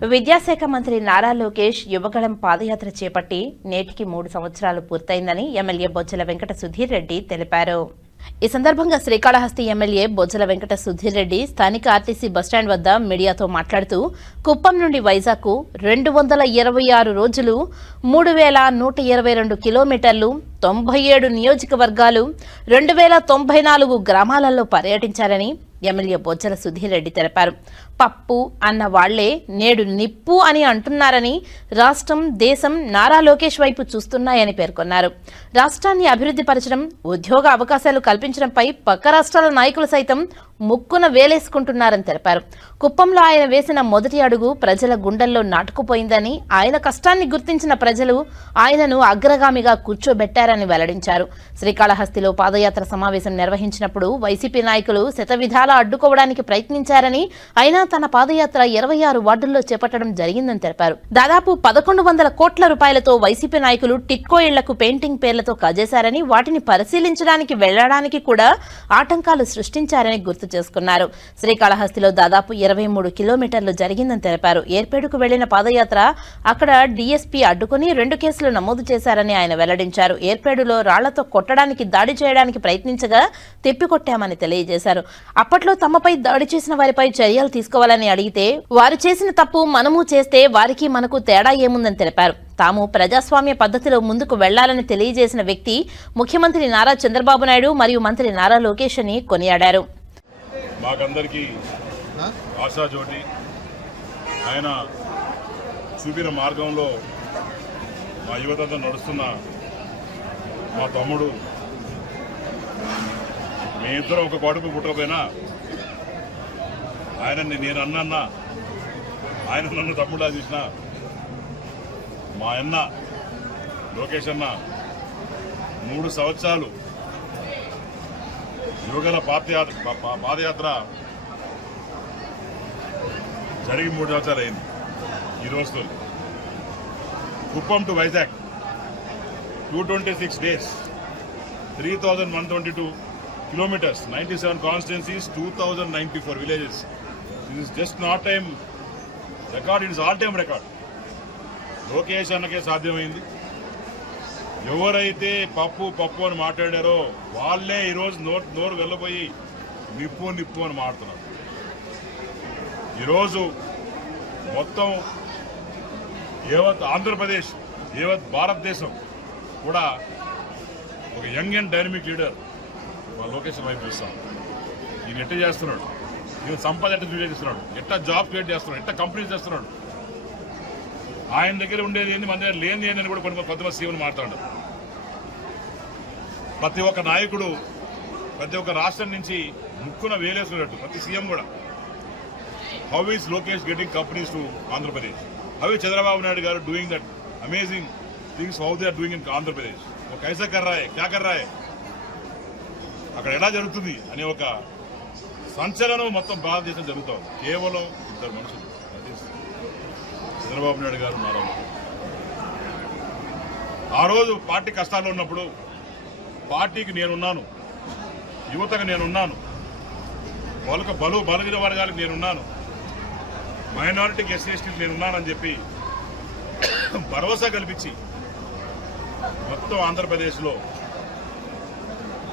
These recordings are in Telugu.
విద్యాశాఖ మంత్రి నారా లోకేష్ యువగళం పాదయాత్ర చేపట్టి నేటికి మూడు సంవత్సరాలు పూర్తయిందని ఎమ్మెల్యే బొజ్జల వెంకట సుధీర్ రెడ్డి తెలిపారు. ఈ సందర్భంగా శ్రీకాళహస్తి ఎమ్మెల్యే బొజ్జల వెంకట సుధీర్ రెడ్డి స్థానిక ఆర్టీసీ బస్టాండ్ వద్ద మీడియాతో మాట్లాడుతూ కుప్పం నుండి వైజాగ్కు రెండు వందల ఇరవై ఆరు రోజులు మూడు వేల నూట ఇరవై రెండు కిలోమీటర్లు తొంభై ఏడు నియోజకవర్గాలు రెండు వేల తొంభై నాలుగు గ్రామాలలో పర్యటించారని ఎమ్మెల్యే బొజ్జల సుధీర్ రెడ్డి తెలిపారు. పప్పు అన్న వాళ్ళే నేడు నిప్పు అని అంటున్నారని రాష్ట్రం దేశం నారా లోకేష్ వైపు చూస్తున్నాయని పేర్కొన్నారు. రాష్ట్రాన్ని అభివృద్ధి పరచడం ఉద్యోగ అవకాశాలు కల్పించడంపై పక్క రాష్ట్రాల నాయకులు సైతం ముక్కున వేలేసుకుంటున్నారని తెలిపారు. కుప్పంలో ఆయన వేసిన మొదటి అడుగు ప్రజల గుండెల్లో నాటుకుపోయిందని ఆయన కష్టాన్ని గుర్తించిన ప్రజలు ఆయనను అగ్రగామిగా కూర్చోబెట్టారని వెల్లడించారు. శ్రీకాళహస్తిలో పాదయాత్ర సమావేశం నిర్వహించినప్పుడు వైసీపీ నాయకులు శతవిధాలా అడ్డుకోవడానికి ప్రయత్నించారని అయినా తన పాదయాత్ర ఇరవై ఆరు వార్డుల్లో చేపట్టడం జరిగిందని తెలిపారు. దాదాపు పదకొండు వందల కోట్ల రూపాయలతో వైసీపీ నాయకులు టిక్కో ఇళ్ళకు పెయింటింగ్ పేర్లతో కాజేశారని వాటిని పరిశీలించడానికి వెళ్ళడానికి కూడా ఆటంకాలు సృష్టించారని గుర్తు చేసుకున్నారు. శ్రీకాళహస్తిలో దాదాపు ఇరవై మూడు కిలోమీటర్లు జరిగిందని తెలిపారు. ఏర్పేడుకు వెళ్ళిన పాదయాత్ర అక్కడ డీఎస్పీ అడ్డుకుని రెండు కేసులు నమోదు చేశారని ఆయన వెల్లడించారు. ఏర్పేడులో రాళ్ళతో కొట్టడానికి దాడి చేయడానికి ప్రయత్నించగా తిప్పికొట్టామని తెలియజేశారు. అప్పట్లో తమపై దాడి చేసిన వారిపై చర్యలు తీసుకోవాలని అడిగితే వారు చేసిన తప్పు మనము చేస్తే వారికి మనకు తేడా ఏముందని తెలిపారు. తాము ప్రజాస్వామ్య పద్ధతిలో ముందుకు వెళ్ళాలని తెలియజేసిన వ్యక్తి ముఖ్యమంత్రి నారా చంద్రబాబు నాయుడు మరియు మంత్రి నారా లోకేష్ అని కొనియాడారు. మాకందరికీ ఆశాజ్యోతి ఆయన చూపిన మార్గంలో మా యువతంతా నడుస్తున్న మా తమ్ముడు మీ ఇద్దరం ఒక కొడుకు పుట్టకపోయినా ఆయనని నేను అన్న ఆయన నన్ను తమ్ముడా చూసిన మా అన్న లోకేష్ అన్న మూడు సంవత్సరాలు యువగల పాదయాత్ర పా- పాదయాత్ర జరిగి మూడు సంవత్సరాలు అయింది. ఈ రోజుతో. Kuppam to Vizag. Two twenty six days. Three thousand one twenty two kilometres. Ninety seven constituencies two thousand ninety four villages. This is just not time record it is all time record Lokesh అన్నకే సాధ్యమైంది. ఎవరైతే పప్పు పప్పు అని మాట్లాడారో వాళ్ళే ఈరోజు నోరు నోరు వెళ్ళబోయి నిప్పు నిప్పు అని మాట్లాడుతున్నారు. ఈరోజు మొత్తం యావత్ ఆంధ్రప్రదేశ్ యావత్ భారతదేశం కూడా ఒక యంగ్ అండ్ డైనమిక్ లీడర్ మా లొకేషన్ వైపు చూస్తాం ఈయన ఎట్ట చేస్తున్నాడు? ఈయన సంపద ఎట్ట క్రియేట్ చేస్తున్నాడు? ఎట్ట జాబ్ క్రియేట్ చేస్తున్నాడు? ఎట్ట కంపెనీస్ చేస్తున్నాడు ఆయన దగ్గర ఉండేది ఏంది? మన దగ్గర లేని అని కూడా కొన్ని కొంతమంది సీఎం మాట్లాడారు. ప్రతి ఒక్క నాయకుడు ప్రతి ఒక్క రాష్ట్రం నుంచి ముక్కున వేలేసుకున్నట్టు ప్రతి సీఎం కూడా. How is Lokesh getting companies to Andhra Pradesh how is Chandrababu Naidu garu doing that amazing things how they are doing in Andhra Pradesh ఒక కైసా కర్రాయే క్యా కర్రాయే? అక్కడ ఎలా జరుగుతుంది అనే ఒక సంచలనం మొత్తం భారతదేశం జరుగుతుంది కేవలం ఇద్దరు మనుషులు. చంద్రబాబు నాయుడు గారు ఉన్నారు ఆ రోజు పార్టీ కష్టాల్లో ఉన్నప్పుడు పార్టీకి నేనున్నాను. యువతకు నేనున్నాను. వాళ్ళకు బలు బలగిన వర్గాలకు నేనున్నాను. మైనారిటీకి ఎస్సీ ఎస్టీకి నేనున్నానని చెప్పి భరోసా కల్పించి మొత్తం ఆంధ్రప్రదేశ్లో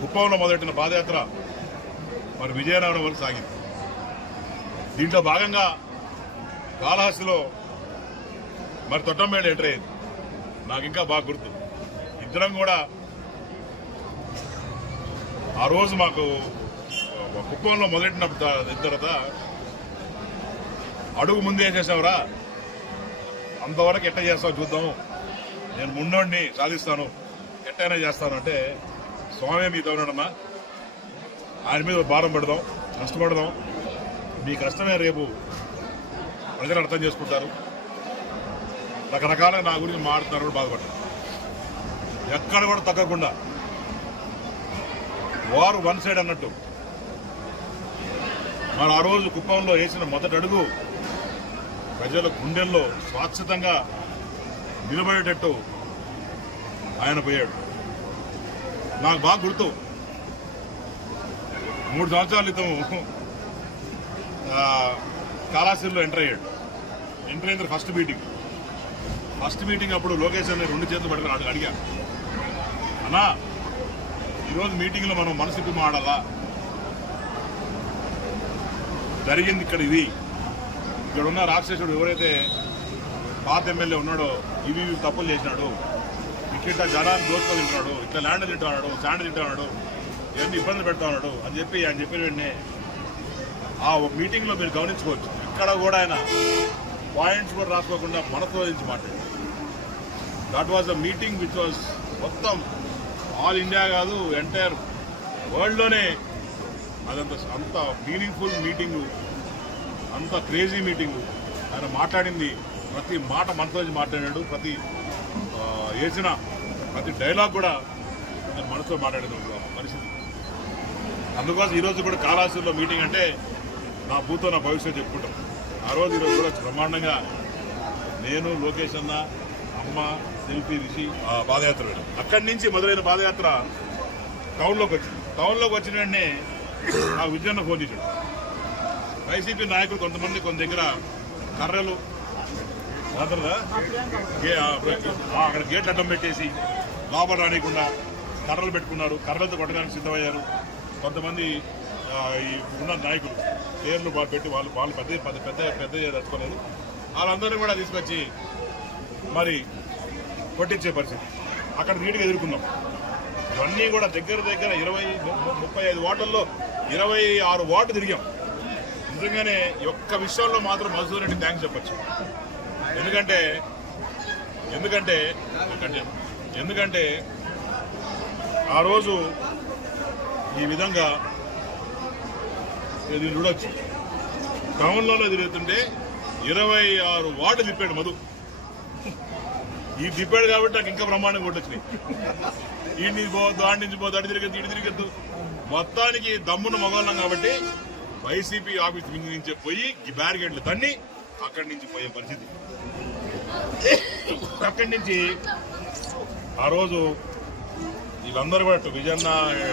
కుప్పంలో మొదలెట్టిన పాదయాత్ర మరి విజయనగరం వరకు సాగింది. దీంట్లో భాగంగా కాళహస్తిలో మరి తొట్టంబేడు ఎంటర్ అయ్యింది నాకు ఇంకా బాగా గుర్తు. ఇద్దరం కూడా ఆ రోజు మాకు కుప్పంలో మొదలెట్టిన తర్వాత అడుగు ముందే చేసావురా అంతవరకు ఎట్ట చేస్తావు చూద్దాం నేను ముండోడిని సాధిస్తాను. ఎట్టైనా చేస్తాను అంటే స్వామి మీతో ఉన్నాడమ్మా. ఆయన మీద భారం పెడదాం కష్టపడదాం. మీ కష్టమే రేపు ప్రజలు అర్థం చేసుకుంటారు. రకరకాలుగా నా గురించి మాట్లాడుతున్నారు కూడా బాధపడ్డారు ఎక్కడ కూడా తగ్గకుండా. వారు వన్ సైడ్ అన్నట్టు. మరి ఆ రోజు కుప్పంలో వేసిన మొదటి అడుగు ప్రజల గుండెల్లో స్వాచ్ఛతంగా నిలబడేటట్టు ఆయన పోయాడు. నాకు బాగా గుర్తు. మూడు సంవత్సరాల క్రితం ఆ, ఎంటర్ అయ్యాడు. ఎంటర్ అయిన ఫస్ట్ మీటింగ్ ఫస్ట్ మీటింగ్ అప్పుడు లోకేష్ అనే రెండు చేతులు పట్టుకుని అడిగా. అన్నా ఈరోజు మీటింగ్లో మనం మనసుకు మాడాలా జరిగింది ఇక్కడ ఇది. ఇక్కడ ఉన్న రాక్షసుడు ఎవరైతే పాత ఎమ్మెల్యే ఉన్నాడో ఇవి ఇవి తప్పులు చేసినాడు. ఇట్లా జనాన్ని దోచుకొని తింటున్నాడు ఇట్లా ల్యాండ్ తింటున్నాడు శాండ్ తింటున్నాడు ఇవన్నీ ఇబ్బందులు పెడుతున్నాడు అని చెప్పి ఆయన చెప్పిన వెంటనే ఆ మీటింగ్లో మీరు గమనించుకోవచ్చు. ఇక్కడ కూడా ఆయన పాయింట్స్ కూడా రాసుకోకుండా మనతో నుంచి మాట్లాడారు that was a meeting which was మొత్తం ఆల్ ఇండియా కాదు ఎంటైర్ వరల్డ్లోనే అదంత అంత మీనింగ్ఫుల్ మీటింగు అంత క్రేజీ మీటింగు ఆయన మాట్లాడింది ప్రతి మాట మనతో నుంచి మాట్లాడాడు ప్రతి వేసిన ప్రతి డైలాగ్ కూడా మనతో మాట్లాడిన ఒక పరిస్థితి. అందుకోసం ఈరోజు కూడా కాళాసులో మీటింగ్ అంటే నా భూతో నా భవిష్యత్తు చెప్పుకుంటాం. ఆ రోజు ఈరోజు కూడా బ్రహ్మాండంగా నేను లోకేష్ అన్న అమ్మ సెల్ఫీ రిషి ఆ పాదయాత్ర వెళ్ళాం. అక్కడి నుంచి మొదలైన పాదయాత్ర టౌన్లోకి వచ్చింది. టౌన్లోకి వచ్చిన వెంటనే ఆ విజయన్న ఫోన్ చేశాడు. వైసీపీ నాయకులు కొంతమంది కొంత దగ్గర కర్రలు అక్కడ గేట్లు అడ్డం పెట్టేసి లోపల రానియకుండా కర్రలు పెట్టుకున్నారు. కర్రలతో కొట్టడానికి సిద్ధమయ్యారు. కొంతమంది ఉన్న నాయకులు. పేర్లు వాళ్ళు పెట్టి వాళ్ళు వాళ్ళు పెద్ద పెద్ద పెద్ద పెద్ద తట్టుకోలేదు వాళ్ళందరినీ కూడా తీసుకొచ్చి మరి కొట్టించే పరిస్థితి. అక్కడ నీటిగా ఎదుర్కొన్నాం. ఇవన్నీ కూడా దగ్గర దగ్గర ఇరవై ముప్పై ఐదు వార్డుల్లో ఇరవై ఆరు ఓట్లు తిరిగాం. నిజంగానే ఒక్క విషయంలో మాత్రం మధుసూర్ రెడ్డి థ్యాంక్స్ చెప్పచ్చు. ఎందుకంటే ఎందుకంటే ఎందుకంటే ఎందుకంటే ఆ రోజు ఈ విధంగా ఇది చూడొచ్చు. టౌన్లోనే తిరుగుతుంటే ఇరవై ఆరు వార్డు తిప్పాడు మధు. ఈ తిప్పాడు కాబట్టి నాకు ఇంకా బ్రహ్మాండంగా కొట్టొచ్చినాయి ఈ నుంచి పోవద్దు ఆడి నుంచి పోవద్దు అడి తిరగద్దు ఇటు తిరగద్దు. మొత్తానికి దమ్మును మగవాళ్ళం కాబట్టి వైసీపీ ఆఫీస్ ముందు నుంచి పోయి ఈ బ్యారికేడ్లు తన్ని అక్కడి నుంచి పోయే పరిస్థితి. అక్కడి నుంచి ఆ రోజు వీళ్ళందరూ కూడా అటు విజయన్న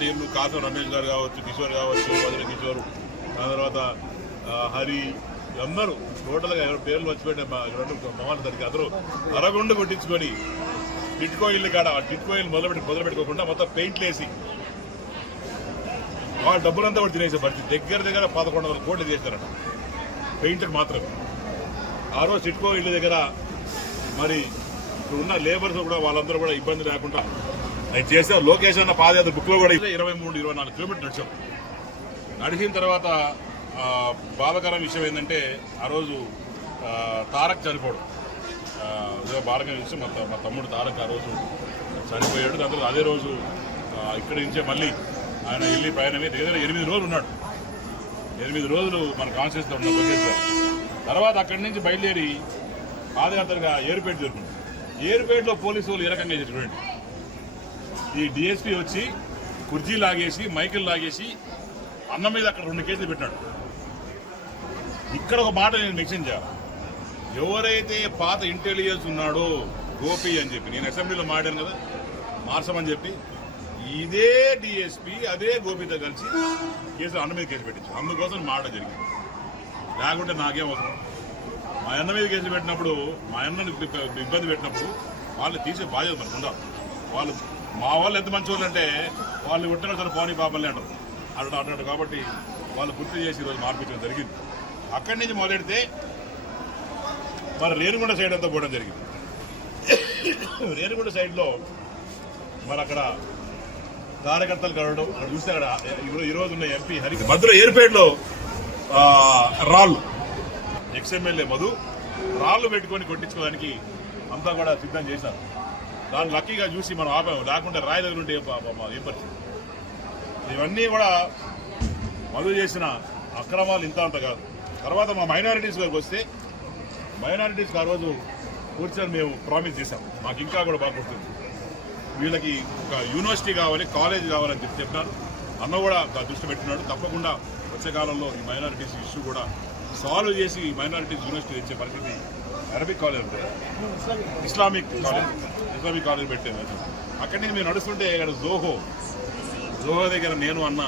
టీంలు కాసం రమేష్ గారు కావచ్చు కిషోర్ కావచ్చు వదిన కిషోర్ ఆ తర్వాత హరి అందరూ టోటల్గా ఎవరి పేర్లు వచ్చిపోయిన మమ్మల్ని దానికి అందరూ అరగుండు కొట్టించుకొని టిట్కో ఇల్లు కాడ ఆ టిట్కో ఇల్లు మొదలుపెట్టి మొదలు పెట్టుకోకుండా మొత్తం పెయింట్లు వేసి ఆ డబ్బులంతా కూడా తినేసే పరిస్థితి దగ్గర దగ్గర పదకొండు వందల కోట్లు చేశారట. పెయింట్కి మాత్రమే ఆ రోజు సిట్కో ఇల్లు దగ్గర మరి ఇప్పుడు ఉన్న లేబర్స్ కూడా వాళ్ళందరూ కూడా ఇబ్బంది లేకుండా నేను చేసిన లోకేష్ అన్న పాదయాత్ర బుక్లో కూడా ఇరవై మూడు ఇరవై నాలుగు కిలోమీటర్లు నడిచాం. నడిచిన తర్వాత ఆ, బాధాకరం విషయం ఏంటంటే ఆ రోజు తారక్ చనిపోవడం. ఆ, ఇదో బాధాకరం విషయం మా మా తమ్ముడు తారక్ ఆ రోజు చనిపోయాడు. దాని అదే రోజు ఇక్కడి నుంచే మళ్ళీ ఆయన వెళ్ళి ప్రయాణమే దగ్గర ఎనిమిది రోజులు ఉన్నాడు. ఎనిమిది రోజులు మన కాన్షియస్లో ఉన్న తర్వాత అక్కడి నుంచి బయలుదేరి పాదయాత్రగా ఏరుపేట జరుగుతుంది ఏరుపేటలో పోలీసు వాళ్ళు ఏ రకంగా చూడండి ఈ డిఎస్పీ వచ్చి కుర్జీ లాగేసి మైకిల్ లాగేసి అన్న మీద అక్కడ రెండు కేసులు పెట్టాడు ఇక్కడ ఒక మాట నేను మెన్షన్ చేయాలి? ఎవరైతే పాత ఇంటెలిజెన్స్ ఉన్నాడో గోపి అని చెప్పి నేను అసెంబ్లీలో మాట్లాడాను కదా మార్చమని చెప్పి ఇదే డిఎస్పీ అదే గోపితో కలిసి కేసు అన్న మీద కేసు పెట్టించు అందుకోసం మాట జరిగింది. లేకుంటే నాకేం అవసరం? మా అన్న మీద కేసు పెట్టినప్పుడు మా అన్నని ఇబ్బంది పెట్టినప్పుడు వాళ్ళు తీసే బాధ్యత మనకు ఉండాలి వాళ్ళు మా వాళ్ళు ఎంత మంచి వాళ్ళు అంటే వాళ్ళు కొట్టిన సరే పోనీ పాపల్ని అంటారు అటు కాబట్టి వాళ్ళు గుర్తు చేసి ఈరోజు మార్పించడం జరిగింది. అక్కడి నుంచి మొదలెడితే మరి రేణుగుండ సైడ్ అంతా పోవడం జరిగింది. రేణుగుండ సైడ్లో మరి అక్కడ కార్యకర్తలు కలవడం అక్కడ చూస్తే అక్కడ ఈరోజు ఈ ఉన్న ఎంపీ హరి మధుర ఏర్పేటలో రాళ్ళు. ఎక్స్ఎమ్మెల్యే మధు రాళ్ళు పెట్టుకొని కొట్టించుకోవడానికి అంతా కూడా సిద్ధం చేశారు. దాన్ని లక్కీగా చూసి మనం ఆపాము. లేకుంటే రాయి ఉంటే ఏం పరిస్థితి? ఇవన్నీ కూడా మధు చేసిన అక్రమాలు ఇంత అంత కాదు. తర్వాత మా మైనారిటీస్ గారికి వస్తే మైనారిటీస్ ఆ రోజు కూర్చొని మేము ప్రామిస్ చేశాం. మాకు ఇంకా కూడా బాగుంటుంది వీళ్ళకి ఒక యూనివర్సిటీ కావాలి కాలేజ్ కావాలని చెప్పి చెప్పినారు. అన్న కూడా దృష్టి పెట్టినాడు. తప్పకుండా వచ్చే కాలంలో ఈ మైనారిటీస్ ఇష్యూ కూడా సాల్వ్ చేసి ఈ మైనారిటీస్ యూనివర్సిటీ తెచ్చే పరిస్థితి Arabic college Islamic college Islamic college పెట్టేది అక్కడి నుంచి మేము నడుస్తుంటే ఇక్కడ జోహో జోహో దగ్గర నేను అన్న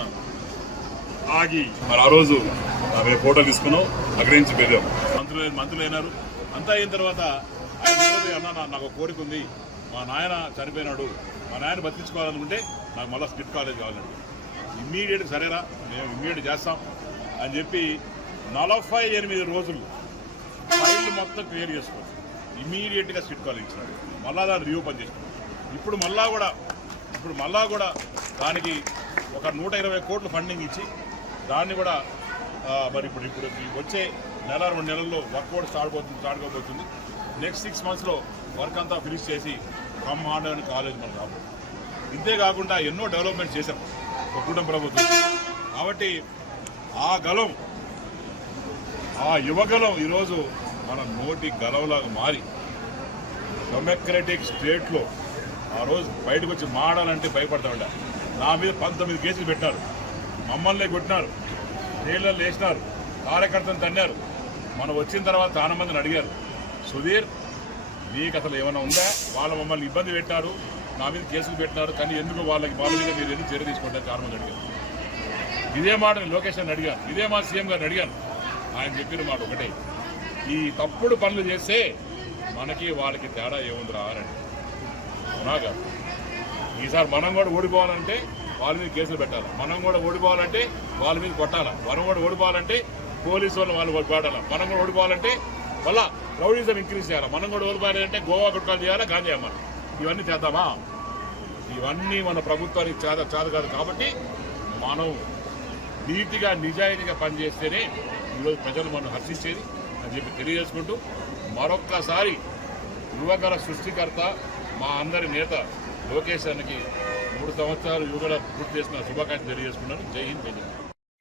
ఆగి మరి ఆ రోజు మేము ఫోటోలు తీసుకున్నాం అక్కడి నుంచి వెళ్ళాం మంత్రులు మంత్రులు అయినారు అంతా అయిన తర్వాత అన్న నాకు ఒక కోరిక ఉంది. మా నాయన చనిపోయినాడు. మా నాయన బతికించుకోవాలనుకుంటే నాకు మళ్ళీ స్కిట్ కాలేజ్ కావాలండి. ఇమ్మీడియట్ సరేరా మేము ఇమ్మీడియట్ చేస్తాం అని చెప్పి నలభై ఎనిమిది రోజులు ఫైల్ మొత్తం క్లియర్ చేసుకోండి ఇమీడియట్గా స్కిట్ కాలేజ్ ఇచ్చినాడు. మళ్ళా దాన్ని రీఓపెన్ చేసినాడు. ఇప్పుడు మళ్ళా కూడా ఇప్పుడు మళ్ళా కూడా దానికి ఒక నూట ఇరవై కోట్లు ఫండింగ్ ఇచ్చి దాన్ని కూడా మరి ఇప్పుడు ఇప్పుడు వచ్చే నెల రెండు నెలల్లో వర్క్ కూడా స్టార్ట్ అవుతుంది స్టార్ట్ కాబోతుంది. నెక్స్ట్ సిక్స్ మంత్స్లో వర్క్ అంతా ఫినిష్ చేసి బ్రహ్మాండమైన కాలేజ్ మనకు కాబట్టి ఇంతే కాకుండా ఎన్నో డెవలప్మెంట్ చేశాం ఒక కుటుంబ ప్రభుత్వం. కాబట్టి ఆ గలం ఆ యువగలం ఈరోజు మన నోటి గలవలాగా మారి. డెమోక్రటిక్ స్టేట్లో ఆ రోజు బయటకు వచ్చి మాడాలంటే భయపడతా ఉండే నా మీద పంతొమ్మిది కేసులు పెట్టారు. మమ్మల్ని కొట్టినారు. జైల్లో వేసినారు కార్యకర్తను తన్నారు. మనం వచ్చిన తర్వాత చాలా మందిని అడిగారు. సుధీర్ నీకు అసలు ఏమైనా ఉందా? వాళ్ళు మమ్మల్ని ఇబ్బంది పెట్టారు. నా మీద కేసులు పెట్టినారు. కానీ ఎందుకు వాళ్ళకి వాళ్ళ మీద మీరు ఎందుకు చర్య తీసుకుంటారు చాలా మంది అడిగారు. ఇదే మాట నేను లోకేష్ అని అడిగాను. ఇదే మాట సీఎం గారిని అడిగాను. ఆయన చెప్పిన మాట ఒకటే. ఈ తప్పుడు పనులు చేస్తే మనకి వాళ్ళకి తేడా ఏముందిరా అని. అవునా ఈసారి మనం కూడా ఓడిపోవాలంటే వాళ్ళ మీద కేసులు పెట్టాలి? మనం కూడా ఓడిపోవాలంటే వాళ్ళ మీద కొట్టాలి? మనం కూడా ఓడిపోవాలంటే పోలీసు వాళ్ళు వాళ్ళు కొట్టాలా? మనం కూడా ఓడిపోవాలంటే మళ్ళా రౌడీజం ఇంక్రీజ్ చేయాలి? మనం కూడా ఓడిపోయాలంటే గోవా గుట్కాలు చేయాలా గాంధీ అమ్మాలి ఇవన్నీ చేద్దామా? ఇవన్నీ మన ప్రభుత్వానికి చేత చేదు కాదు కాబట్టి మనం నీతిగా నిజాయితీగా పనిచేస్తేనే ఈరోజు ప్రజలు మనం హర్షించేది అని చెప్పి తెలియజేసుకుంటూ మరొక్కసారి యువకర సృష్టికర్త మా అందరి నేత లోకేష్ అన్నకి మూడు సంవత్సరాలు యువగల పూర్తి చేసిన శుభాకాంక్షలు తెలియజేసుకున్నాను. జై హింద్ జై హింద్